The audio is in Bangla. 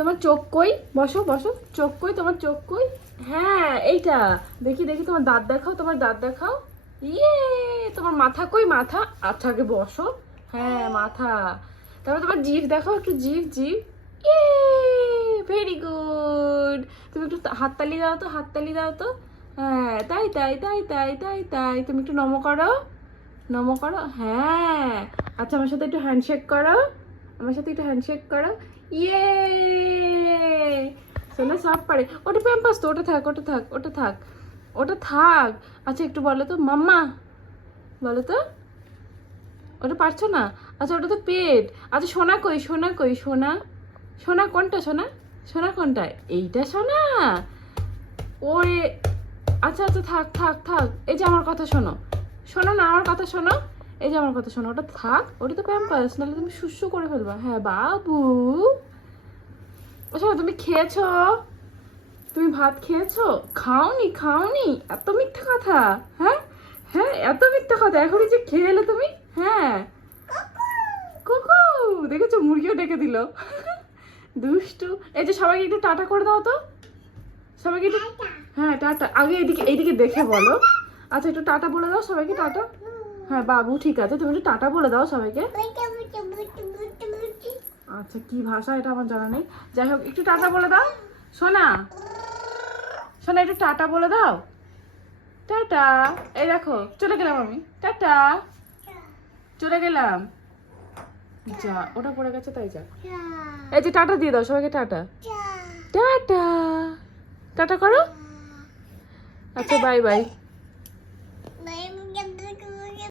তোমার চোখ কই? বসো বসো, চোখ কই তোমার, চোখ কই? হ্যাঁ এইটা, দেখি দেখি তোমার দাঁত দেখাও, তোমার দাঁত দেখাও। ইয়ে, তোমার মাথা কই, মাথা? আচ্ছা আগে বসো। হ্যাঁ মাথা। তারপর তোমার জিভ দেখাও, একটু জিভ জিভ। ইয়ে, ভেরি গুড। তুমি একটু হাততালি দাও তো, হাততালি দাও তো। হ্যাঁ তাই তাই তাই তাই তাই তাই, তুমি একটু নমো করো, নমো করো। হ্যাঁ আচ্ছা, আমার সাথে একটু হ্যান্ডশেক করো, আমার সাথে একটু হ্যান্ডশেক করো। ইয়ে, সোনা সব পারে। ওটা প্যাম্পাস তো, ওটা থাক, ওটা থাক, ওটা থাক, ওটা থাক। আচ্ছা একটু বলো তো মাম্মা, বলো তো। ওটা পারছো না? আচ্ছা ওটা তো পেট। আচ্ছা সোনা কই, সোনা কই, সোনা? সোনা কোনটা সোনা? সোনা কোনটা? এইটা সোনা? ওরে, আচ্ছা আচ্ছা থাক থাক থাক। এই যে আমার কথা শোনো, শোনো না আমার কথা শোনো, এই যে আমার কথা শোনো, ওটা থাক, ওটা তো প্যাম্পাস, নাহলে তুমি শুষ্য করে ফেলবা। হ্যাঁ বাবু। আচ্ছা তুমি খেয়েছো? তুমি ভাত খেয়েছো? খাওনি, খাওনি? এত মিথ্যা কথা। হ্যাঁ হ্যাঁ, এত মিথ্যা কথা, এখনই যে খেয়ে এলে তুমি। হ্যাঁ কুকু, দেখেছো মুরগিও ডেকে দিল। দুষ্টু। এই যে সবাইকে একটু টাটা করে দাও তো, সবাইকে একটু। হ্যাঁ টাটা, আগে এইদিকে এইদিকে দেখে বলো। আচ্ছা একটু টাটা বলে দাও সবাইকে, টাটা। হ্যাঁ বাবু ঠিক আছে, তুমি একটু টাটা বলে দাও সবাইকে। আচ্ছা কি ভাষা এটা আমার জানা নেই, যাই হোক একটু টাটা বলে দাও। সোনা, সোনা একটু টাটা বলে দাও। টাটা। এই দেখো চলে গেলাম আমি, টাটা, চলে গেলাম। যা, ওটা পড়ে গেছে তাই যা। এই যে টাটা দিয়ে দাও সবাইকে, টাটা। টাটা, টাটা করো। আচ্ছা বাই বাই।